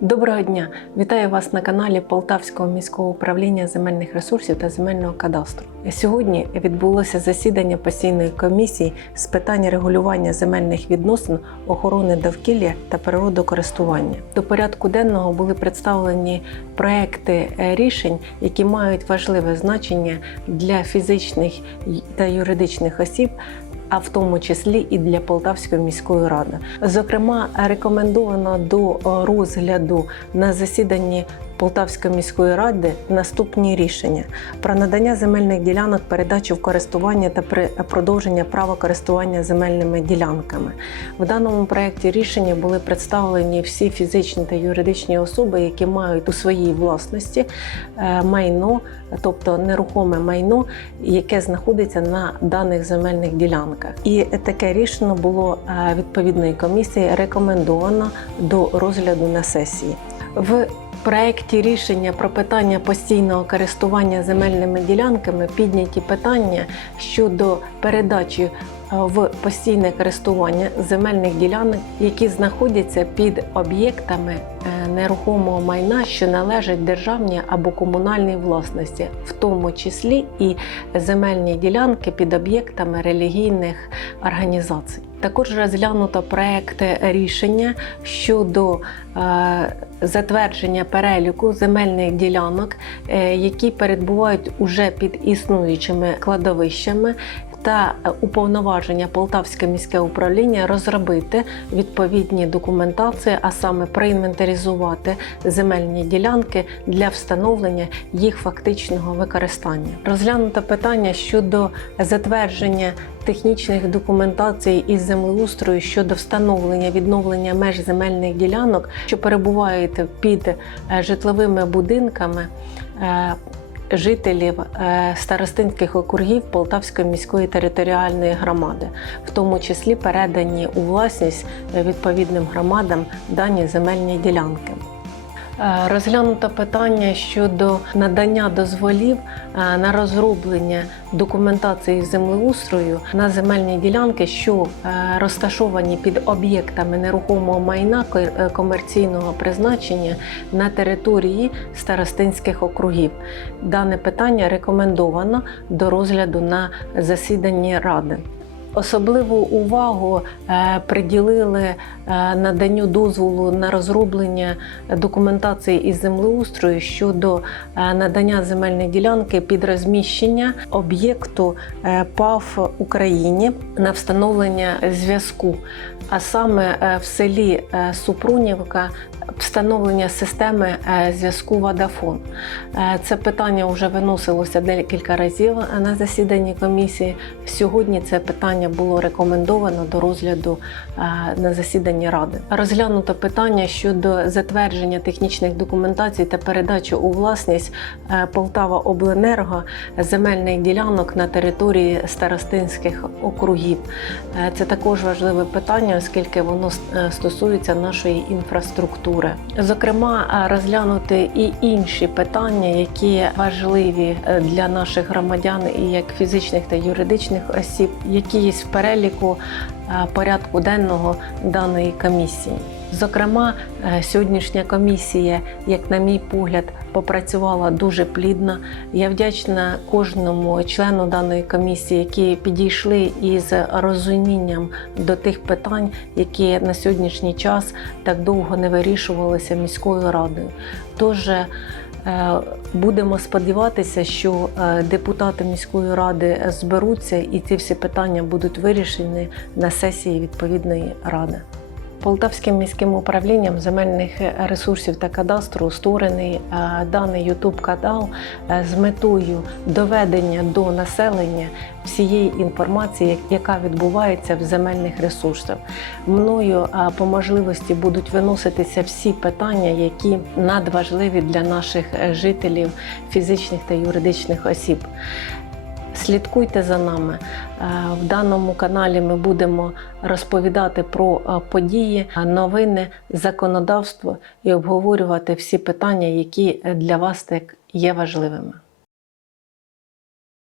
Доброго дня! Вітаю вас на каналі Полтавського міського управління земельних ресурсів та земельного кадастру. Сьогодні відбулося засідання постійної комісії з питань регулювання земельних відносин, охорони довкілля та природокористування. До порядку денного були представлені проекти рішень, які мають важливе значення для фізичних та юридичних осіб а в тому числі і для Полтавської міської ради. Зокрема, рекомендовано до розгляду на засіданні Полтавської міської ради наступні рішення про надання земельних ділянок, передачу в користування та продовження права користування земельними ділянками. В даному проєкті рішення були представлені всі фізичні та юридичні особи, які мають у своїй власності е, майно, тобто нерухоме майно, яке знаходиться на даних земельних ділянках. І таке рішення було е, відповідної комісії рекомендовано до розгляду на сесії. В проєкті рішення про питання постійного користування земельними ділянками підняті питання щодо передачі е, в постійне користування земельних ділянок, які знаходяться під об'єктами е, нерухомого майна, що належать державній або комунальній власності, в тому числі і земельні ділянки під об'єктами релігійних організацій. Також розглянуто проекти рішення щодо е, затвердження переліку земельних ділянок, е, які перебувають уже під існуючими кладовищами. Та уповноваження Полтавське міське управління розробити відповідні документації, а саме проінвентаризувати земельні ділянки для встановлення їх фактичного використання. Розглянуто питання щодо затвердження технічних документацій із землеустрою щодо встановлення відновлення меж земельних ділянок, що перебувають під е, житловими будинками. Жителів е, старостинських округів Полтавської міської територіальної громади, в тому числі передані у власність відповідним громадам дані земельні ділянки. Е, Розглянуто питання щодо надання дозволів е, на розроблення документації землеустрою на земельні ділянки, що е, розташовані під об'єктами нерухомого майна ко- комерційного призначення на території старостинських округів. Дане питання рекомендовано до розгляду на засіданні ради. Особливу увагу е, приділили е, наданню дозволу на розроблення документації із землеустрою щодо е, надання земельної ділянки під розміщення об'єкту ПАФ Україні на встановлення зв'язку, а саме в селі Супрунівка встановлення системи зв'язку Водафон. Це питання вже виносилося декілька разів на засіданні комісії. Сьогодні це питання було рекомендовано до розгляду е, на засіданні ради. Розглянуто питання щодо затвердження технічних документацій та передачі у власність е, Полтава Обленерго земельних ділянок на території старостинських округів. Е, Це також важливе питання, оскільки воно стосується нашої інфраструктури. Зокрема, розглянути і інші питання, які важливі для наших громадян, і як фізичних та юридичних осіб, які є в переліку е, порядку денного даної комісії. Зокрема, е, сьогоднішня комісія, як на мій погляд, попрацювала дуже плідно. Я вдячна кожному члену даної комісії, які підійшли із розумінням до тих питань, які на сьогоднішній час так довго не вирішувалися міською радою. Тож будемо сподіватися, що е, депутати міської ради зберуться і ці всі питання будуть вирішені на сесії відповідної ради. Полтавським міським управлінням земельних ресурсів та кадастру створений е, даний youtube канал е, з метою доведення до населення всієї інформації, яка відбувається в земельних ресурсах. Мною е, по можливості будуть виноситися всі питання, які надважливі для наших е, жителів, фізичних та юридичних осіб. Слідкуйте за нами. Е, В даному каналі ми будемо розповідати про е, події, е, новини, законодавство і обговорювати всі питання, які для вас так є важливими.